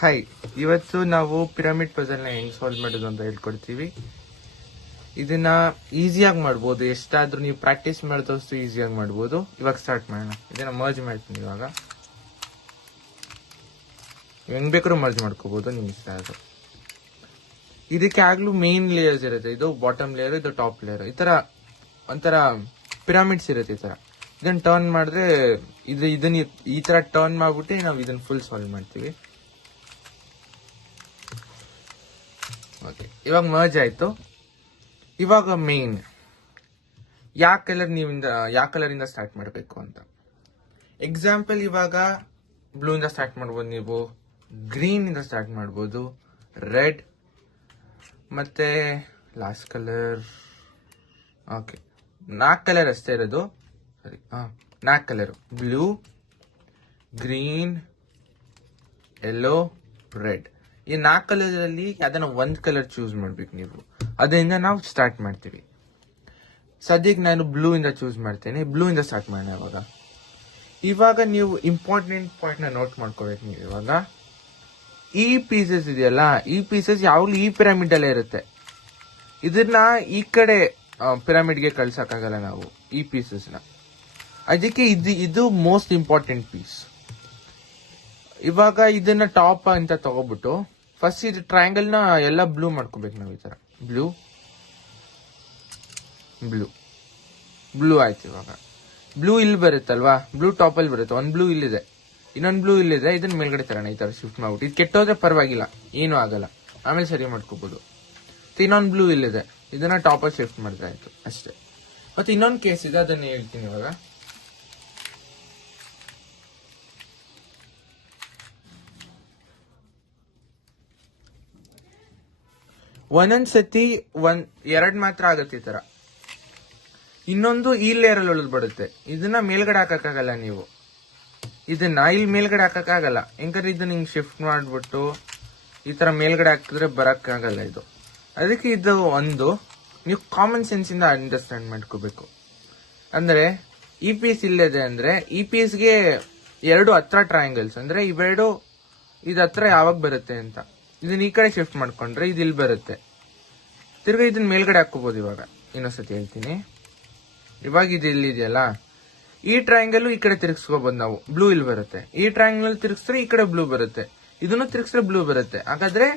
Hi, ಇವತ್ತು ನಾವು pyramid puzzle ನ ಹೆಂಗ್ ಸಾಲ್ವ್ ಮಾಡೋದು ಅಂತ ಹೇಳ್ಕೊಡ್ತೀವಿ. ಇದನ್ನ ಈಸಿಯಾಗಿ ಮಾಡ್ಬೋದು, ಎಷ್ಟಾದ್ರೂ ನೀವು ಪ್ರಾಕ್ಟೀಸ್ ಮಾಡಿದಷ್ಟು ಈಸಿಯಾಗಿ ಮಾಡ್ಬೋದು. ಇವಾಗ ಸ್ಟಾರ್ಟ್ ಮಾಡೋಣ. ಇದನ್ನ ಮರ್ಜ್ ಮಾಡ್ತೀನಿ. ಇವಾಗ ಹೆಂಗ್ ಬೇಕಾದ್ರೂ ಮರ್ಜ್ ಮಾಡ್ಕೋಬಹುದು, ನಿಮ್ಗೆ ಇಷ್ಟ ಅದು. ಇದಕ್ಕೆ ಆಗ್ಲೂ ಮೇನ್ ಲೇಯರ್ಸ್ ಇರುತ್ತೆ. ಇದು ಬಾಟಮ್ ಲೇಯರ್, ಇದು ಟಾಪ್ ಲೇಯರ್. ಈ ತರ ಒಂಥರ ಪಿರಾಮಿಡ್ಸ್ ಇರುತ್ತೆ. ಈ ತರ ಇದನ್ನ ಟರ್ನ್ ಮಾಡಿದ್ರೆ ಇದನ್ನ ಈ ತರ ಟರ್ನ್ ಮಾಡ್ಬಿಟ್ಟು ನಾವು ಇದನ್ನ ಫುಲ್ ಸಾಲ್ವ್ ಮಾಡ್ತೀವಿ. ಓಕೆ, ಇವಾಗ ಮರ್ಜ್ ಆಯ್ತು. ಇವಾಗ ಮೇನ್ ಯಾವ ಕಲರ್ ಇಂದ ಸ್ಟಾರ್ಟ್ ಮಾಡಬೇಕು ಅಂತ ಎಕ್ಸಾಂಪಲ್. ಇವಾಗ ಬ್ಲೂ ಇಂದ ಸ್ಟಾರ್ಟ್ ಮಾಡ್ಬೋದು, ನೀವು ಗ್ರೀನ್ ಇಂದ ಸ್ಟಾರ್ಟ್ ಮಾಡ್ಬೋದು, ರೆಡ್, ಮತ್ತೆ ಲಾಸ್ಟ್ ಕಲರ್. ಓಕೆ, 4 ಕಲರ್ ಅಷ್ಟೇ ಇರೋದು. ಸರಿ, 4 colour: blue, green, yellow, red. ಈ 4 ಕಲರ್ ಅಲ್ಲಿ ಅದನ್ನ 1 ಕಲರ್ ಚೂಸ್ ಮಾಡ್ಬೇಕು ನೀವು. ಅದರಿಂದ ನಾವು ಸ್ಟಾರ್ಟ್ ಮಾಡ್ತೀವಿ. ಸದ್ಯಕ್ಕೆ ನಾನು ಬ್ಲೂ ಇಂದ ಚೂಸ್ ಮಾಡ್ತೇನೆ. ಬ್ಲೂ ಇಂದ ಸ್ಟಾರ್ಟ್ ಮಾಡೋಣ. ಇವಾಗ ನೀವು ಇಂಪಾರ್ಟೆಂಟ್ ಪಾಯಿಂಟ್ ನ ನೋಟ್ ಮಾಡ್ಕೋಬೇಕು. ನೀವು ಇವಾಗ ಈ ಪೀಸಸ್ ಇದೆಯಲ್ಲ, ಈ ಪೀಸಸ್ ಯಾವಾಗಲೂ ಈ ಪಿರಮಿಡ್ ಅಲ್ಲೇ ಇರುತ್ತೆ. ಇದನ್ನ ಈ ಕಡೆ ಪಿರಮಿಡ್ಗೆ ಕಳ್ಸಕ್ಕಾಗಲ್ಲ ನಾವು ಈ ಪೀಸಸ್ ನ. ಅದಕ್ಕೆ ಇದು ಮೋಸ್ಟ್ ಇಂಪಾರ್ಟೆಂಟ್ ಪೀಸ್. ಇವಾಗ ಇದನ್ನ ಟಾಪ್ ಅಂತ ತಗೋಬಿಟ್ಟು ಫಸ್ಟ್ ಇದು ಟ್ರಯಾಂಗಲ್ ನ ಎಲ್ಲ ಬ್ಲೂ ಮಾಡ್ಕೋಬೇಕು ನಾವು. ಈ ತರ ಬ್ಲೂ ಬ್ಲೂ ಬ್ಲೂ ಆಯ್ತು. ಇವಾಗ ಬ್ಲೂ ಇಲ್ಲಿ ಬರುತ್ತಲ್ವಾ, ಬ್ಲೂ ಟಾಪ್ ಅಲ್ಲಿ ಬರುತ್ತೆ. ಒಂದ್ ಬ್ಲೂ ಇಲ್ಲಿದೆ, ಇನ್ನೊಂದ್ ಬ್ಲೂ ಇಲ್ಲಿದೆ. ಇದನ್ನ ಮೇಲ್ಗಡೆ ತರೋಣ. ಈ ತರ ಶಿಫ್ಟ್ ಮಾಡ್ಬಿಟ್ಟು ಇದು ಕೆಟ್ಟೋದ್ರೆ ಪರವಾಗಿಲ್ಲ, ಏನು ಆಗಲ್ಲ, ಆಮೇಲೆ ಸರಿ ಮಾಡ್ಕೋಬಹುದು. ಇನ್ನೊಂದ್ ಬ್ಲೂ ಇಲ್ಲಿದೆ, ಇದನ್ನ ಟಾಪ್ ಅಲ್ಲಿ ಶಿಫ್ಟ್ ಮಾಡಿದ್ರೆ ಆಯ್ತು ಅಷ್ಟೇ. ಮತ್ತೆ ಇನ್ನೊಂದು ಕೇಸ್ ಇದೆ, ಅದನ್ನ ಹೇಳ್ತೀನಿ ಇವಾಗ. ಒಂದೊಂದ್ಸತಿ 2 ಮಾತ್ರ ಆಗತ್ತೆ ಈ ತರ. ಇನ್ನೊಂದು ಈ ಲೇಯರ್ ಅಲ್ಲಿ ಉಳಿದ್ ಬಿಡುತ್ತೆ. ಇದನ್ನ ಮೇಲ್ಗಡೆ ಹಾಕಕ್ಕಾಗಲ್ಲ ನೀವು. ಇದನ್ನ ಇಲ್ಲಿ ಮೇಲ್ಗಡೆ ಹಾಕಕ್ಕಾಗಲ್ಲ, ಹೆಂಗಾದ್ರೆ ಇದನ್ನ ಹಿಂಗ್ ಶಿಫ್ಟ್ ಮಾಡ್ಬಿಟ್ಟು ಈ ತರ ಮೇಲ್ಗಡೆ ಹಾಕಿದ್ರೆ ಬರಕ್ಕಾಗಲ್ಲ ಇದು. ಅದಕ್ಕೆ ಇದು ಒಂದು ನೀವು ಕಾಮನ್ ಸೆನ್ಸ್ ಇಂದ ಅಂಡರ್ಸ್ಟ್ಯಾಂಡ್ ಮಾಡ್ಕೋಬೇಕು. ಅಂದ್ರೆ ಈ ಪೀಸ್ ಇಲ್ಲಿದೆ ಅಂದ್ರೆ ಈ ಪೀಸ್ಗೆ 2 ಹತ್ರ ಟ್ರಯಾಂಗಲ್ಸ್ ಅಂದ್ರೆ ಇವೆರಡು ಇದು ಹತ್ರ ಯಾವಾಗ ಬರುತ್ತೆ ಅಂತ. ಇದನ್ನ ಈ ಕಡೆ ಶಿಫ್ಟ್ ಮಾಡ್ಕೊಂಡ್ರೆ ಇದು ಇಲ್ಲಿ ಬರುತ್ತೆ. ತಿರ್ಗಾ ಇದನ್ನ ಮೇಲ್ಗಡೆ ಹಾಕೋಬಹುದು. ಇವಾಗ ಇನ್ನೊಂದ್ಸತಿ ಹೇಳ್ತೀನಿ. ಇವಾಗ ಇದು ಇಲ್ಲಿದೆಯಲ್ಲ, ಈ ಟ್ರಯಾಂಗಲ್ ಈ ಕಡೆ ತಿರ್ಗಿಸ್ಕೋಬಹುದು ನಾವು. ಬ್ಲೂ ಇಲ್ಲಿ ಬರುತ್ತೆ. ಈ ಟ್ರಯಾಂಗಲ್ ತಿರ್ಗಿಸಿದ್ರೆ ಈ ಕಡೆ ಬ್ಲೂ ಬರುತ್ತೆ, ಇದನ್ನು ತಿರ್ಗಿಸಿದ್ರೆ ಬ್ಲೂ ಬರುತ್ತೆ. ಹಾಗಾದ್ರೆ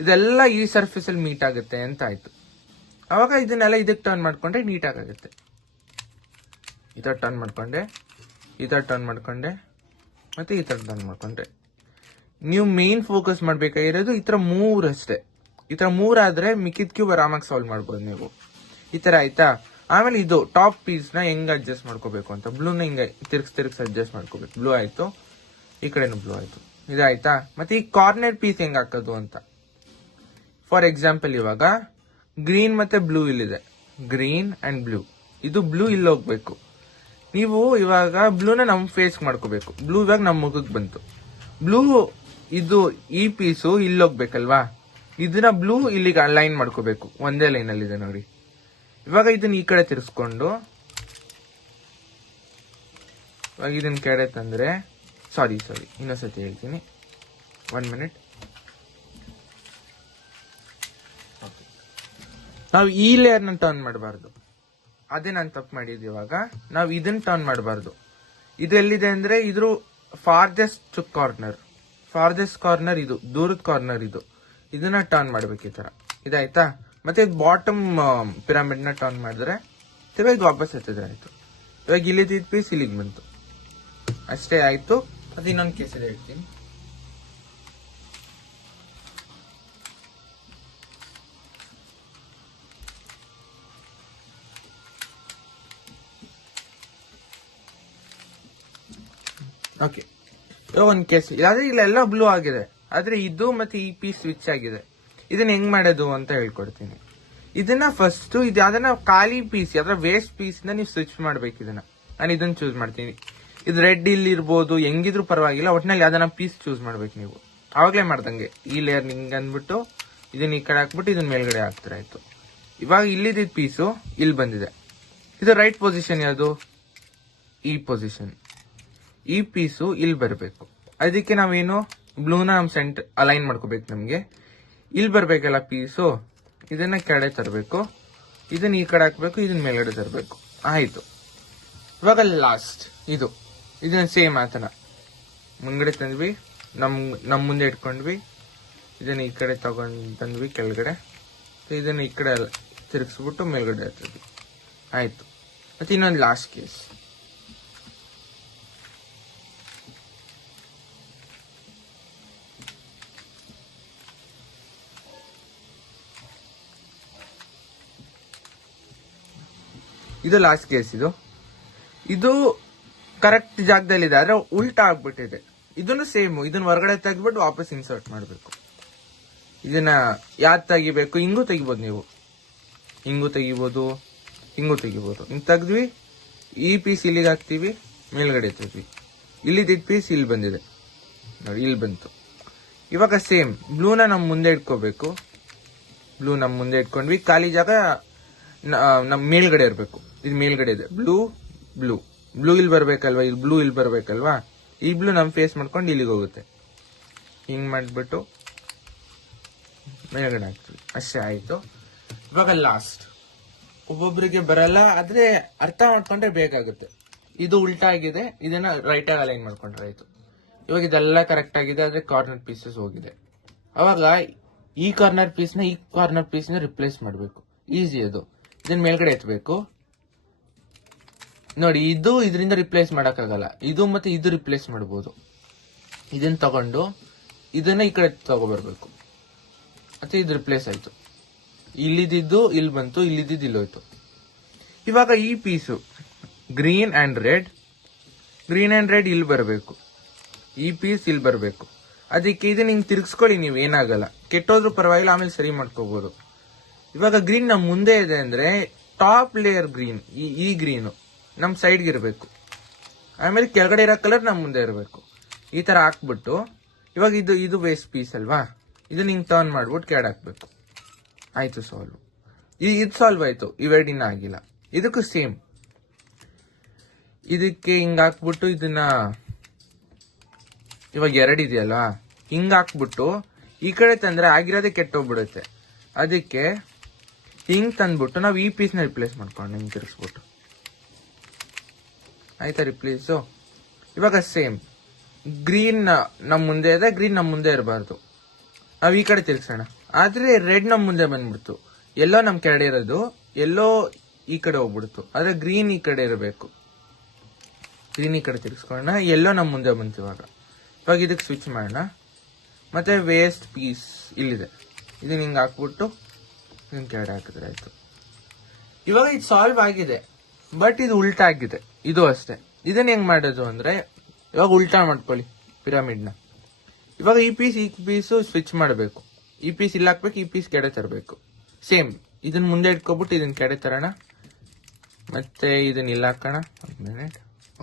ಇದೆಲ್ಲ ಈ ಸರ್ಫೇಸ್ ಅಲ್ಲಿ ಮೀಟ್ ಆಗುತ್ತೆ ಅಂತ ಆಯ್ತು. ಅವಾಗ ಇದನ್ನೆಲ್ಲ ಇದಕ್ಕೆ ಟರ್ನ್ ಮಾಡ್ಕೊಂಡ್ರೆ ನೀಟ್ ಆಗುತ್ತೆ. ಈ ತರ ಟರ್ನ್ ಮಾಡ್ಕೊಂಡೆ, ಈ ತರ ಟರ್ನ್ ಮಾಡ್ಕೊಂಡೆ, ಮತ್ತೆ ಈ ತರ ಟರ್ನ್ ಮಾಡ್ಕೊಂಡ್ರೆ ನೀವು ಮೇನ್ ಫೋಕಸ್ ಮಾಡ್ಬೇಕಾಗಿರೋದು ಈ ತರ 3 ಅಷ್ಟೇ. ಈ ತರ 3 ಆದ್ರೆ ಮಿಕ್ಕಿದ ಕ್ಯೂಬ್ ಆರಾಮಾಗಿ ಸಾಲ್ವ್ ಮಾಡ್ಬೋದು ನೀವು. ಈ ತರ ಆಯ್ತಾ. ಆಮೇಲೆ ಇದು ಟಾಪ್ ಪೀಸ್ ನ ಹೆಂಗ್ ಅಡ್ಜಸ್ಟ್ ಮಾಡ್ಕೋಬೇಕು ಅಂತ, ಬ್ಲೂನ ಹಿಂಗ ತಿರ್ಗ್ಸ್ ಅಡ್ಜಸ್ಟ್ ಮಾಡ್ಕೋಬೇಕು. ಬ್ಲೂ ಆಯ್ತು, ಈ ಕಡೆನು ಬ್ಲೂ ಆಯ್ತು, ಇದಾಯ್ತಾ. ಮತ್ತೆ ಈ ಕಾರ್ನರ್ ಪೀಸ್ ಹೆಂಗ್ ಹಾಕೋದು ಅಂತ. ಫಾರ್ ಎಕ್ಸಾಂಪಲ್, ಇವಾಗ ಗ್ರೀನ್ ಮತ್ತೆ ಬ್ಲೂ ಇಲ್ಲಿದೆ, ಗ್ರೀನ್ ಅಂಡ್ ಬ್ಲೂ. ಇದು ಬ್ಲೂ ಇಲ್ಲಿ ಹೋಗ್ಬೇಕು. ನೀವು ಇವಾಗ ಬ್ಲೂನ ನಮ್ ಫೇಸ್ ಮಾಡ್ಕೋಬೇಕು. ಬ್ಲೂ ಇವಾಗ ನಮ್ ಮುಖಕ್ಕೆ ಬಂತು. ಬ್ಲೂ ಇದು ಈ ಪೀಸು ಇಲ್ಲಿ ಹೋಗ್ಬೇಕಲ್ವಾ, ಇದನ್ನ ಬ್ಲೂ ಇಲ್ಲಿಗೆ ಲೈನ್ ಮಾಡ್ಕೋಬೇಕು. ಒಂದೇ ಲೈನ್ ಅಲ್ಲಿ ಇದೆ ನೋಡಿ. ಇವಾಗ ಇದನ್ನ ಈ ಕಡೆ ತಿರ್ಸ್ಕೊಂಡು ಇವಾಗ ಇದನ್ನ ಕೆಡೆ ತಂದ್ರೆ, ಸಾರಿ ಇನ್ನೊಂದ್ಸತಿ ಹೇಳ್ತೀನಿ, 1 ಮಿನಿಟ್. ನಾವು ಈ ಲೇಯರ್ ನ ಟರ್ನ್ ಮಾಡಬಾರ್ದು, ಅದೇ ನಾನು ತಪ್ಪು ಮಾಡಿದ್ವಿ. ಇವಾಗ ನಾವು ಇದನ್ನ ಟರ್ನ್ ಮಾಡಬಾರ್ದು. ಇದು ಎಲ್ಲಿದೆ ಅಂದ್ರೆ ಇದ್ರ ಫಾರ್ದೆಸ್ಟ್ ಕಾರ್ನರ್ ಇದು, ದೂರದ ಕಾರ್ನರ್ ಇದು. ಇದನ್ನ ಟರ್ನ್ ಮಾಡ್ಬೇಕು ಈ ತರ. ಇದಾಯ್ತಾ. ಮತ್ತೆ ಬಾಟಮ್ ಪಿರಮಿಡ್ ನ ಟರ್ನ್ ಮಾಡಿದ್ರೆ ತಿರ್ಗಾ ಇದು ವಾಪಸ್ ಎತ್ತಿದ್ರೆ ಆಯ್ತು. ಇವಾಗ ಇಲ್ಲಿದ್ದ ಪೀಸ್ ಇಲ್ಲಿಗೆ ಬಂತು ಅಷ್ಟೇ ಆಯ್ತು. ಅದು ಇನ್ನೊಂದು ಕೇಸಲ್ಲಿ ಹೇಳ್ತೀನಿ. ಓಕೆ, ಇವಾಗ ಒಂದು ಕೇಸ್ ಆದ್ರೆ ಇಲ್ಲೆಲ್ಲ ಬ್ಲೂ ಆಗಿದೆ, ಆದ್ರೆ ಇದು ಮತ್ತೆ ಈ ಪೀಸ್ ಸ್ವಿಚ್ ಆಗಿದೆ. ಇದನ್ನ ಹೆಂಗ್ ಮಾಡೋದು ಅಂತ ಹೇಳ್ಕೊಡ್ತೀನಿ. ಇದನ್ನ ಫಸ್ಟ್ ಇದು ಯಾವ್ದನ್ನ ಖಾಲಿ ಪೀಸ್, ಯಾವ್ದ್ರ ವೇಸ್ಟ್ ಪೀಸ್ ಇಂದ ನೀವು ಸ್ವಿಚ್ ಮಾಡ್ಬೇಕು. ಇದನ್ನ ನಾನು ಇದನ್ನ ಚೂಸ್ ಮಾಡ್ತೀನಿ. ಇದು ರೆಡ್ ಇಲ್ಲಿ ಇರ್ಬೋದು, ಹೆಂಗಿದ್ರು ಪರವಾಗಿಲ್ಲ, ಒಟ್ನಲ್ಲಿ ಯಾವ್ದನ್ನ ಪೀಸ್ ಚೂಸ್ ಮಾಡ್ಬೇಕು ನೀವು. ಅವಾಗ್ಲೇ ಮಾಡ್ದಂಗೆ ಈ ಲೇಯರ್ ಹಿಂಗ್ ಅಂದ್ಬಿಟ್ಟು ಇದನ್ನ ಈ ಕಡೆ ಹಾಕ್ಬಿಟ್ಟು ಇದನ್ನ ಮೇಲ್ಗಡೆ ಹಾಕ್ತಾರೆ ಆಯ್ತು. ಇವಾಗ ಇಲ್ಲಿದ್ದ ಪೀಸು ಇಲ್ಲಿ ಬಂದಿದೆ. ಇದು ರೈಟ್ ಪೊಸಿಷನ್ ಯಾವುದು, ಈ ಪೊಸಿಷನ್. ಈ ಪೀಸು ಇಲ್ಲಿ ಬರಬೇಕು. ಅದಕ್ಕೆ ನಾವೇನು ಬ್ಲೂನ ನಮ್ ಸೆಂಟರ್ ಅಲೈನ್ ಮಾಡ್ಕೋಬೇಕು. ನಮ್ಗೆ ಇಲ್ಲಿ ಬರ್ಬೇಕಲ್ಲ ಪೀಸು, ಇದನ್ನ ಕೆಳಗಡೆ ತರಬೇಕು, ಇದನ್ನ ಈ ಕಡೆ ಹಾಕ್ಬೇಕು, ಇದನ್ನ ಮೇಲ್ಗಡೆ ತರಬೇಕು. ಆಯ್ತು. ಇವಾಗ ಲಾಸ್ಟ್ ಇದನ್ನ ಸೇಮ್ ಆತನ ಮುಂದ್ಗಡೆ ತಂದ್ವಿ, ನಮ್ ಮುಂದೆ ಇಟ್ಕೊಂಡ್ವಿ, ಇದನ್ನ ಈ ಕಡೆ ತಂದ್ವಿ ಕೆಳಗಡೆ, ಇದನ್ನ ಈ ಕಡೆ ತಿರುಗಿಸ್ಬಿಟ್ಟು ಮೇಲ್ಗಡೆ ಹತ್ತಿದ್ವಿ. ಆಯ್ತು. ಮತ್ತೆ ಇನ್ನೊಂದು ಲಾಸ್ಟ್ ಕೇಸ್. ಇದು ಲಾಸ್ಟ್ ಕೇಸ್. ಇದು ಕರೆಕ್ಟ್ ಜಾಗದಲ್ಲಿದೆ, ಆದ್ರೆ ಉಲ್ಟಾ ಆಗ್ಬಿಟ್ಟಿದೆ. ಇದನ್ನು ಸೇಮ್, ಇದನ್ನ ಹೊರಗಡೆ ತೆಗ್ಬಿಟ್ಟು ವಾಪಸ್ ಇನ್ಸರ್ಟ್ ಮಾಡಬೇಕು. ಇದನ್ನ ಯಾವ್ದು ತೆಗಿಬೇಕು, ಹಿಂಗೂ ತೆಗಿಬೋದು ನೀವು, ಹಿಂಗೂ ತೆಗಿಬೋದು, ಹಿಂಗೂ ತೆಗಿಬೋದು. ಹಿಂಗ್ ತೆಗ್ದ್ವಿ, ಈ ಪೀಸ್ ಇಲ್ಲಿಗೆ ಹಾಕ್ತಿವಿ, ಮೇಲ್ಗಡೆ ತೆಗ್ದ್ವಿ, ಇಲ್ಲಿದ್ದ ಪೀಸ್ ಇಲ್ಲಿ ಬಂದಿದೆ ನೋಡಿ, ಇಲ್ಲಿ ಬಂತು. ಇವಾಗ ಸೇಮ್ ಬ್ಲೂನ ನಮ್ ಮುಂದೆ ಇಟ್ಕೋಬೇಕು. ಬ್ಲೂ ನಮ್ ಮುಂದೆ ಇಟ್ಕೊಂಡ್ವಿ, ಖಾಲಿ ಜಾಗ ನಮ್ ಮೇಲ್ಗಡೆ ಇರ್ಬೇಕು. ಇದು ಮೇಲ್ಗಡೆ ಇದೆ, ಬ್ಲೂ ಬ್ಲೂ ಬ್ಲೂ ಇಲ್ಲಿ ಬರ್ಬೇಕಲ್ವಾ, ಇಲ್ಲಿ ಬ್ಲೂ ಇಲ್ಲಿ ಬರ್ಬೇಕಲ್ವಾ, ಈ ಬ್ಲೂ ನಮ್ ಫೇಸ್ ಮಾಡ್ಕೊಂಡು ಇಲ್ಲಿಗೆ ಹೋಗುತ್ತೆ. ಹಿಂಗ್ ಮಾಡ್ಬಿಟ್ಟು ಮೇಲ್ಗಡೆ ಹಾಕ್ತೀವಿ, ಅಷ್ಟೇ. ಆಯ್ತು. ಇವಾಗ ಲಾಸ್ಟ್. ಒಬ್ಬೊಬ್ಬರಿಗೆ ಬರಲ್ಲ, ಆದ್ರೆ ಅರ್ಥ ಮಾಡ್ಕೊಂಡ್ರೆ ಬೇಕಾಗುತ್ತೆ. ಇದು ಉಲ್ಟಾ ಆಗಿದೆ, ಇದನ್ನ ರೈಟ್ ಆಗಿ ಅಲೈನ್ ಮಾಡ್ಕೊಂಡ್ರೆ ಆಯ್ತು. ಇವಾಗ ಇದೆಲ್ಲ ಕರೆಕ್ಟ್ ಆಗಿದೆ, ಆದ್ರೆ ಕಾರ್ನರ್ ಪೀಸಸ್ ಹೋಗಿದೆ. ಅವಾಗ ಈ ಕಾರ್ನರ್ ಪೀಸ್ನ ಈ ಕಾರ್ನರ್ ಪೀಸ್ನ ರಿಪ್ಲೇಸ್ ಮಾಡಬೇಕು. ಈಸಿ ಅದು. ಇದನ್ನ ಮೇಲ್ಗಡೆ ಎತ್ತಬೇಕು ನೋಡಿ. ಇದು ಇದರಿಂದ ರಿಪ್ಲೇಸ್ ಮಾಡಕ್ಕಾಗಲ್ಲ, ಇದು ಮತ್ತೆ ಇದು ರಿಪ್ಲೇಸ್ ಮಾಡಬಹುದು. ಇದನ್ನ ತಗೊಂಡು ಇದನ್ನ ಈ ಕಡೆ ತಗೋಬರ್ಬೇಕು, ಮತ್ತೆ ಇದು ರಿಪ್ಲೇಸ್ ಆಯ್ತು. ಇಲ್ಲಿದ್ದು ಇಲ್ಲಿ ಬಂತು, ಇಲ್ಲಿದ್ದು ಇಲ್ಲಿ ಹೋಯ್ತು. ಇವಾಗ ಈ ಪೀಸು ಗ್ರೀನ್ ಅಂಡ್ ರೆಡ್ ಇಲ್ಲಿ ಬರಬೇಕು, ಈ ಪೀಸ್ ಇಲ್ಲಿ ಬರಬೇಕು. ಅದಕ್ಕೆ ಇದನ್ನ ಹಿಂಗ್ ತಿರ್ಗಿಸ್ಕೊಳ್ಳಿ, ನೀವು ಏನಾಗಲ್ಲ, ಕೆಟ್ಟೋದ್ರೂ ಪರವಾಗಿಲ್ಲ, ಆಮೇಲೆ ಸರಿ ಮಾಡ್ಕೋಬಹುದು. ಇವಾಗ ಗ್ರೀನ್ ನಮ್ ಮುಂದೆ ಇದೆ ಅಂದ್ರೆ ಟಾಪ್ ಲೇಯರ್ ಗ್ರೀನ್, ಈ ಗ್ರೀನು ನಮ್ ಸೈಡ್ಗೆ ಇರಬೇಕು, ಆಮೇಲೆ ಕೆಳಗಡೆ ಇರೋ ಕಲರ್ ನಮ್ ಮುಂದೆ ಇರಬೇಕು. ಈ ತರ ಹಾಕ್ಬಿಟ್ಟು ಇವಾಗ ಇದು ವೇಸ್ಟ್ ಪೀಸ್ ಅಲ್ವಾ, ಇದನ್ನ ಹಿಂಗ್ ಟರ್ನ್ ಮಾಡ್ಬಿಟ್ಟು ಕೆಳಗೆ ಹಾಕ್ಬೇಕು. ಆಯ್ತು, ಸಾಲ್ವ್. ಇದು ಸಾಲ್ವ್ ಆಯ್ತು, ಇವೆರಡಿನ ಆಗಿಲ್ಲ. ಇದಕ್ಕೂ ಸೇಮ್, ಇದಕ್ಕೆ ಹಿಂಗ್ ಹಾಕ್ಬಿಟ್ಟು ಇದನ್ನ ಇವಾಗ ಎರಡಿದೆಯಲ್ವಾ, ಹಿಂಗ್ ಹಾಕ್ಬಿಟ್ಟು ಈ ಕಡೆ ತಂದ್ರೆ ಆಗಿರೋದೇ ಕೆಟ್ಟೋಗ್ಬಿಡುತ್ತೆ. ಅದಕ್ಕೆ ಹಿಂಗ್ ತಂದ್ಬಿಟ್ಟು ನಾವು ಈ ಪೀಸ್ ನ ರಿಪ್ಲೇಸ್ ಮಾಡ್ಕೊಂಡು ಹಿಂಗ್ ತಿರ್ಗಿಸ್ಬಿಟ್ಟು ಆಯ್ತಾ ರಿಪ್ಲೇಸು. ಇವಾಗ ಸೇಮ್ ಗ್ರೀನ್ ನಮ್ ಮುಂದೆ ಇದೆ, ಗ್ರೀನ್ ನಮ್ ಮುಂದೆ ಇರಬಾರ್ದು, ನಾವ್ ಈ ಕಡೆ ತಿರ್ಗ್ಸೋಣ. ಆದ್ರೆ ರೆಡ್ ನಮ್ ಮುಂದೆ ಬಂದ್ಬಿಡ್ತು, ಎಲ್ಲೋ ನಮ್ ಕೆಳಗಡೆ ಇರೋದು ಎಲ್ಲೋ ಈ ಕಡೆ ಹೋಗ್ಬಿಡ್ತು, ಆದ್ರೆ ಗ್ರೀನ್ ಈ ಕಡೆ ಇರಬೇಕು. ಗ್ರೀನ್ ಈ ಕಡೆ ತಿರ್ಗಿಸ್ಕೊಳ್ಳೋಣ, ಎಲ್ಲೋ ನಮ್ ಮುಂದೆ ಬಂತು. ಇವಾಗ ಇದಕ್ಕೆ ಸ್ವಿಚ್ ಮಾಡೋಣ. ಮತ್ತೆ ವೇಸ್ಟ್ ಪೀಸ್ ಇಲ್ಲಿದೆ, ಇದನ್ನ ಹಿಂಗ್ ಹಾಕ್ಬಿಟ್ಟು ಹಿಂಗ್ ಕೆಳಗಡೆ ಹಾಕಿದ್ರೆ ಆಯ್ತು. ಇವಾಗ ಇದು ಸಾಲ್ವ್ ಆಗಿದೆ, ಬಟ್ ಇದು ಉಲ್ಟಾ ಆಗಿದೆ. ಇದು ಅಷ್ಟೇ. ಇದನ್ನ ಹೆಂಗ್ ಮಾಡೋದು ಅಂದ್ರೆ, ಇವಾಗ ಉಲ್ಟಾ ಮಾಡ್ಕೊಳ್ಳಿ ಪಿರಮಿಡ್ ನ. ಇವಾಗ ಈ ಪೀಸು ಸ್ವಿಚ್ ಮಾಡಬೇಕು, ಈ ಪೀಸ್ ಇಲ್ಲಿ ಹಾಕ್ಬೇಕು, ಈ ಪೀಸ್ ಕೆಡೆ ತರಬೇಕು. ಸೇಮ್ ಇದನ್ನ ಮುಂದೆ ಇಟ್ಕೊಬಿಟ್ಟು ಇದನ್ನ ಕೆಡೆ ತರೋಣ, ಮತ್ತೆ ಇದನ್ನ ಇಲ್ಲಿ ಹಾಕೋಣ.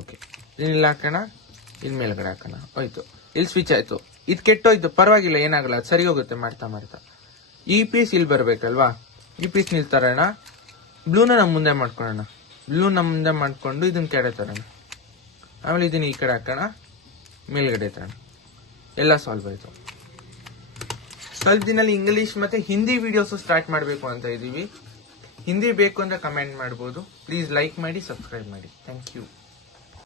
ಓಕೆ, ಇದನ್ನ ಇಲ್ಲಿ ಹಾಕೋಣ, ಇಲ್ಲಿ ಮೇಲ್ಗಡೆ ಹಾಕೋಣ. ಹೋಯ್ತು, ಇಲ್ಲಿ ಸ್ವಿಚ್ ಆಯ್ತು. ಇದು ಕೆಟ್ಟೋಯ್ತು, ಪರವಾಗಿಲ್ಲ, ಏನಾಗಲ್ಲ, ಅದು ಸರಿ ಹೋಗುತ್ತೆ ಮಾಡ್ತಾ. ಈ ಪೀಸ್ ಇಲ್ಲಿ ಬರ್ಬೇಕಲ್ವಾ, ಈ ಪೀಸ್ ಇಲ್ಲಿ ತರೋಣ. ಬ್ಲೂನ ನಮ್ ಮುಂದೆ ಮಾಡ್ಕೊಳ್ಳೋಣ, ಬ್ಲೂ ನಮ್ ಮುಂದೆ ಮಾಡ್ಕೊಂಡು ಇದನ್ನ ಕೆಡೆ ತರೋಣ, ಆಮೇಲೆ ಇದನ್ನ ಈ ಕಡೆ ಹಾಕೋಣ, ಮೇಲ್ಗಡೆ ತರೋಣ. ಎಲ್ಲ ಸಾಲ್ವ್ ಆಯ್ತು. ಸ್ವಲ್ಪ ದಿನಲ್ಲಿ ಇಂಗ್ಲಿಷ್ ಮತ್ತೆ ಹಿಂದಿ ವಿಡಿಯೋಸ್ ಸ್ಟಾರ್ಟ್ ಮಾಡಬೇಕು ಅಂತ ಇದೀವಿ. ಹಿಂದಿ ಬೇಕು ಅಂದ್ರೆ ಕಮೆಂಟ್ ಮಾಡಬಹುದು. ಪ್ಲೀಸ್ ಲೈಕ್ ಮಾಡಿ, ಸಬ್ಸ್ಕ್ರೈಬ್ ಮಾಡಿ. Thank you.